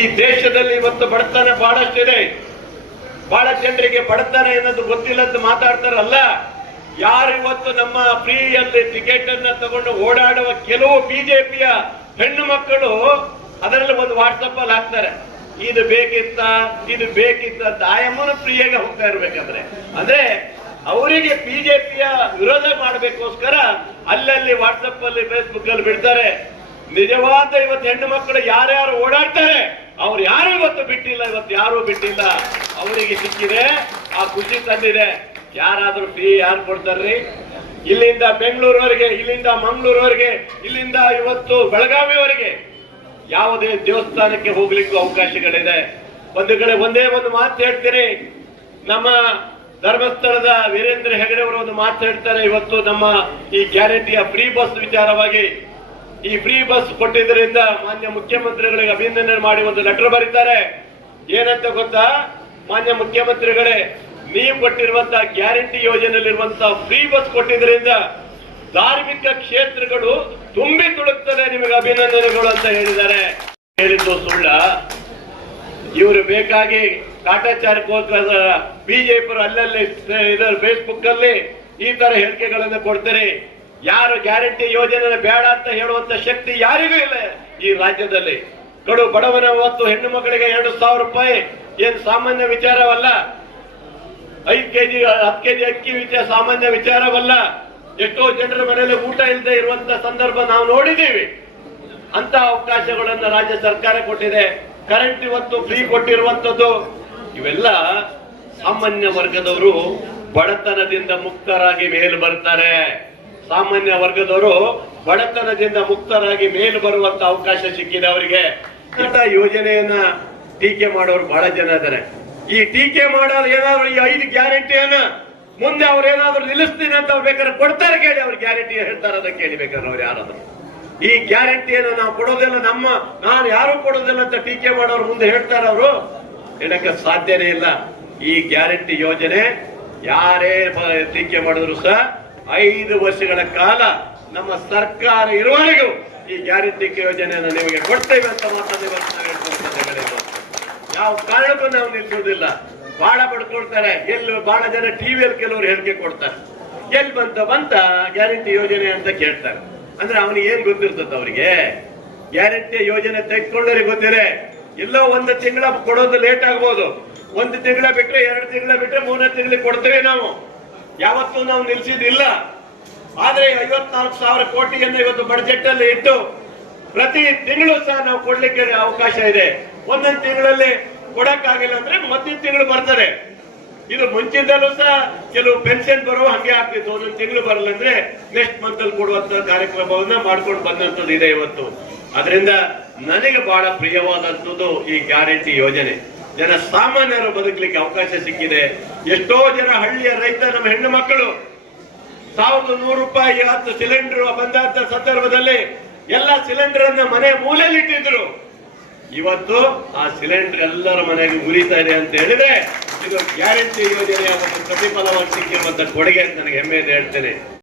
ಈ ದೇಶದಲ್ಲಿ ಇವತ್ತು ಬಡತನ ಬಹಳಷ್ಟಿದೆ. ಬಹಳ ಜನರಿಗೆ ಬಡತನ ಏನದು ಗೊತ್ತಿಲ್ಲ ಅಂತ ಮಾತಾಡ್ತಾರಲ್ಲ. ಯಾರು ಇವತ್ತು ನಮ್ಮ ಫ್ರೀಯಲ್ಲಿ ಟಿಕೆಟ್ ಅನ್ನ ತಗೊಂಡು ಓಡಾಡುವ ಕೆಲವು ಬಿಜೆಪಿಯ ಹೆಣ್ಣು ಮಕ್ಕಳು ಅದರಲ್ಲಿ ಒಂದು ವಾಟ್ಸಪ್ ಅಲ್ಲಿ ಹಾಕ್ತಾರೆ. ಇದು ಬೇಕಿತ್ತ ಇದು ಬೇಕಿತ್ತ ಅಂತ ಆಯಮ್ಮನ ಫ್ರೀಯಾಗಿ ಹೋಗ್ತಾ ಇರ್ಬೇಕಂದ್ರೆ. ಅಂದ್ರೆ ಅವರಿಗೆ ಬಿಜೆಪಿಯ ವಿರೋಧ ಮಾಡಬೇಕೋಸ್ಕರ ಅಲ್ಲಲ್ಲಿ ವಾಟ್ಸಪ್ ಅಲ್ಲಿ ಫೇಸ್ಬುಕ್ ಅಲ್ಲಿ ಬಿಡ್ತಾರೆ. ನಿಜವಾದ ಇವತ್ತು ಹೆಣ್ಣು ಮಕ್ಕಳು ಯಾರ್ಯಾರು ಓಡಾಡ್ತಾರೆ? ಅವ್ರು ಯಾರು ಇವತ್ತು ಬಿಟ್ಟಿಲ್ಲ, ಇವತ್ತು ಯಾರು ಬಿಟ್ಟಿಲ್ಲ. ಅವರಿಗೆ ಸಿಕ್ಕಿದೆ, ಆ ಖುಷಿ ತಂದಿದೆ. ಯಾರಾದ್ರೂ ಫ್ರೀ ಯಾರು ಕೊಡ್ತಾರ್ರಿ? ಇಲ್ಲಿಂದ ಬೆಂಗಳೂರವರೆಗೆ, ಇಲ್ಲಿಂದ ಮಂಗಳೂರವರೆಗೆ, ಇಲ್ಲಿಂದ ಇವತ್ತು ಬೆಳಗಾವಿವರೆಗೆ ಯಾವುದೇ ದೇವಸ್ಥಾನಕ್ಕೆ ಹೋಗ್ಲಿಕ್ಕೂ ಅವಕಾಶಗಳಿದೆ. ಒಂದು ಕಡೆ ಒಂದೇ ಒಂದು ಮಾತು ಹೇಳ್ತೀನಿ. ನಮ್ಮ ಧರ್ಮಸ್ಥಳದ ವೀರೇಂದ್ರ ಹೆಗಡೆ ಅವರು ಒಂದು ಮಾತು ಹೇಳ್ತಾರೆ. ಇವತ್ತು ನಮ್ಮ ಈ ಗ್ಯಾರಂಟಿಯ ಫ್ರೀ ಬಸ್ ವಿಚಾರವಾಗಿ ಈ ಫ್ರೀ ಬಸ್ ಕೊಟ್ಟಿದ್ದರಿಂದ ಮಾನ್ಯ ಮುಖ್ಯಮಂತ್ರಿಗಳಿಗೆ ಅಭಿನಂದನೆ ಮಾಡಿ ಒಂದು ಲೆಟರ್ ಬರೀತಾರೆ. ಏನಂತ ಗೊತ್ತಾ? ಮಾನ್ಯ ಮುಖ್ಯಮಂತ್ರಿಗಳೇ, ನೀವು ಕೊಟ್ಟಿರುವಂತಹ ಗ್ಯಾರಂಟಿ ಯೋಜನೆಯಲ್ಲಿರುವಂತಹ ಫ್ರೀ ಬಸ್ ಕೊಟ್ಟಿದ್ದರಿಂದ ಧಾರ್ಮಿಕ ಕ್ಷೇತ್ರಗಳು ತುಂಬಿ ತುಳುಕ್ತದೆ ನಿಮಗೆ ಅಭಿನಂದನೆಗಳು ಅಂತ ಹೇಳಿದ್ದಾರೆ. ಹೇಳಿದ್ದು ಸುಳ್ಳ. ಇವರು ಬೇಕಾಗಿ ಕಾಟಾಚಾರಕ್ಕೋಸ್ಕರ ಬಿಜೆಪಿ ಅಲ್ಲಲ್ಲಿ ಫೇಸ್ಬುಕ್ ಅಲ್ಲಿ ಈ ತರ ಹೇಳಿಕೆಗಳನ್ನು ಕೊಡ್ತಾರೆ. ಯಾರು ಗ್ಯಾರಂಟಿ ಯೋಜನೆ ಬೇಡ ಅಂತ ಹೇಳುವಂತ ಶಕ್ತಿ ಯಾರಿಗೂ ಇಲ್ಲ. ಈ ರಾಜ್ಯದಲ್ಲಿ ಕಡು ಬಡವನ ಒತ್ತು ಹೆಣ್ಣು ಮಕ್ಕಳಿಗೆ ಎರಡು ಸಾವಿರ ರೂಪಾಯಿ ಏನ್ ಸಾಮಾನ್ಯ ವಿಚಾರವಲ್ಲ. ಐದು ಕೆಜಿ, ಹತ್ತು ಕೆಜಿ ಅಕ್ಕಿ ವಿಚಾರ ಸಾಮಾನ್ಯ ವಿಚಾರವಲ್ಲ. ಎಷ್ಟೋ ಜನರ ಮನೆಯಲ್ಲಿ ಊಟ ಇಲ್ಲದೆ ಇರುವಂತ ಸಂದರ್ಭ ನಾವು ನೋಡಿದ್ದೀವಿ. ಅಂತ ಅವಕಾಶಗಳನ್ನು ರಾಜ್ಯ ಸರ್ಕಾರ ಕೊಟ್ಟಿದೆ. ಕರೆಂಟ್ ಇವತ್ತು ಫ್ರೀ ಕೊಟ್ಟಿರುವಂತದ್ದು ಇವೆಲ್ಲ ಸಾಮಾನ್ಯ ವರ್ಗದವರು ಬಡತನದಿಂದ ಮುಕ್ತರಾಗಿ ಮೇಲ್ ಬರ್ತಾರೆ. ಸಾಮಾನ್ಯ ವರ್ಗದವರು ಬಡತನದಿಂದ ಮುಕ್ತರಾಗಿ ಮೇಲು ಬರುವಂತ ಅವಕಾಶ ಸಿಕ್ಕಿದೆ ಅವರಿಗೆ. ಇಂಥ ಯೋಜನೆಯನ್ನ ಟೀಕೆ ಮಾಡೋರು ಬಹಳ ಜನ ಇದ್ದಾರೆ. ಈ ಟೀಕೆ ಮಾಡೋರು ಏನಾದ್ರು ಈ ಐದು ಗ್ಯಾರಂಟಿಯನ್ನ ಮುಂದೆ ಅವ್ರು ಏನಾದ್ರು ನಿಲ್ಲಿಸ್ತೀನಿ ಅಂತ ಅವ್ರು ಬೇಕಾದ್ರೆ ಕೊಡ್ತಾರೆ ಕೇಳಿ, ಅವ್ರು ಗ್ಯಾರಂಟಿ ಹೇಳ್ತಾರೆ ಅಂತ ಕೇಳಿ ಬೇಕಾದ್ರೆ ಅವ್ರು ಯಾರಾದ್ರು. ಈ ಗ್ಯಾರಂಟಿಯನ್ನು ನಾವು ಕೊಡೋದಿಲ್ಲ, ನಮ್ಮ ನಾನು ಯಾರು ಕೊಡೋದಿಲ್ಲ ಅಂತ ಟೀಕೆ ಮಾಡೋರು ಮುಂದೆ ಹೇಳ್ತಾರೆ ಅವರು. ಹೇಳಕ್ಕೆ ಸಾಧ್ಯನೇ ಇಲ್ಲ. ಈ ಗ್ಯಾರಂಟಿ ಯೋಜನೆ ಯಾರೇ ಟೀಕೆ ಮಾಡಿದ್ರು ಸಹ ಐದು ವರ್ಷಗಳ ಕಾಲ ನಮ್ಮ ಸರ್ಕಾರ ಇರುವವರೆಗೂ ಈ ಗ್ಯಾರಂಟಿ ಯೋಜನೆಯನ್ನು ನಿಮಗೆ ಕೊಡ್ತೇವೆ ಅಂತ ಮಾತನ್ನು ಇವತ್ತು ನಾವು ಕಾರಣಕ್ಕೂ ನಾವು ನಿಲ್ಲಿಸುವುದಿಲ್ಲ. ಬಹಳ ಪಡ್ಕೊಳ್ತಾರೆ. ಎಲ್ಲೂ ಬಹಳ ಜನ ಟಿವಿಯಲ್ಲಿ ಕೆಲವರು ಹೇಳಿಕೆ ಕೊಡ್ತಾರೆ. ಎಲ್ಲಿ ಬಂತ ಬಂತ ಗ್ಯಾರಂಟಿ ಯೋಜನೆ ಅಂತ ಕೇಳ್ತಾರೆ. ಅಂದ್ರೆ ಅವನಿಗೆ ಏನ್ ಗೊತ್ತಿರ್ತದ ಅವರಿಗೆ? ಗ್ಯಾರಂಟಿ ಯೋಜನೆ ತೆಗೆದುಕೊಳ್ಳೋರಿಗೆ ಗೊತ್ತಿದೆ. ಎಲ್ಲೋ ಒಂದು ತಿಂಗಳ ಕೊಡೋದು ಲೇಟ್ ಆಗ್ಬೋದು. ಒಂದು ತಿಂಗಳ ಬಿಟ್ರೆ ಎರಡು ತಿಂಗಳ ಬಿಟ್ರೆ ಮೂರನೇ ತಿಂಗಳಿಗೆ ಕೊಡ್ತೇವೆ ನಾವು. ಯಾವತ್ತೂ ನಾವು ನಿಲ್ಸಿದಿಲ್ಲ ಆದ್ರೆ ಐವತ್ನಾಲ್ಕು ಸಾವಿರ ಕೋಟಿಯನ್ನು ಇವತ್ತು ಬಡ್ಜೆಟ್ ಅಲ್ಲಿ ಇಟ್ಟು ಪ್ರತಿ ತಿಂಗಳು ಸಹ ನಾವು ಕೊಡ್ಲಿಕ್ಕೆ ಅವಕಾಶ ಇದೆ. ಒಂದೊಂದು ತಿಂಗಳಲ್ಲಿ ಕೊಡಕ್ಕಾಗಿಲ್ಲ ಅಂದ್ರೆ ಮತ್ತಿನ ತಿಂಗಳು ಬರ್ತದೆ. ಇದು ಮುಂಚಿಂದಲೂ ಸಹ ಕೆಲವು ಪೆನ್ಷನ್ ಬರುವ ಹಂಗೆ ಆಗ್ತಿತ್ತು. ಒಂದೊಂದು ತಿಂಗಳು ಬರಲ್ಲ ಅಂದ್ರೆ ನೆಕ್ಸ್ಟ್ ಮಂತ್ ಅಲ್ಲಿ ಕೊಡುವಂತ ಕಾರ್ಯಕ್ರಮವನ್ನ ಮಾಡ್ಕೊಂಡು ಬಂದಂತದ್ದು ಇದೆ ಇವತ್ತು. ಅದರಿಂದ ನನಗೆ ಬಹಳ ಪ್ರಿಯವಾದಂತದ್ದು ಈ ಗ್ಯಾರಂಟಿ ಯೋಜನೆ. ಜನ ಸಾಮಾನ್ಯರು ಬದುಕಲಿಕ್ಕೆ ಅವಕಾಶ ಸಿಕ್ಕಿದೆ. ಎಷ್ಟೋ ಜನ ಹಳ್ಳಿಯ ರೈತ ನಮ್ಮ ಹೆಣ್ಣು ಮಕ್ಕಳು. ಸಾವಿರದ ನೂರು ರೂಪಾಯಿ ಹತ್ತು ಸಿಲಿಂಡರ್ ಬಂದಂತ ಸಂದರ್ಭದಲ್ಲಿ ಎಲ್ಲ ಸಿಲಿಂಡರ್ ಅನ್ನ ಮನೆ ಮೂಲೆಯಲ್ಲಿ ಇಟ್ಟಿದ್ರು. ಇವತ್ತು ಆ ಸಿಲಿಂಡರ್ ಎಲ್ಲರ ಮನೆಗೆ ಉರಿತಾ ಇದೆ ಅಂತ ಹೇಳಿದ್ರೆ ಇದು ಗ್ಯಾರಂಟಿ ಯೋಜನೆಯ ಒಂದು ಪ್ರತಿಫಲವಾಗಿ ಸಿಕ್ಕಿರುವಂತ ಕೊಡುಗೆ ಅಂತ ನನಗೆ ಹೆಮ್ಮೆ ಇದೆ ಹೇಳ್ತೇನೆ.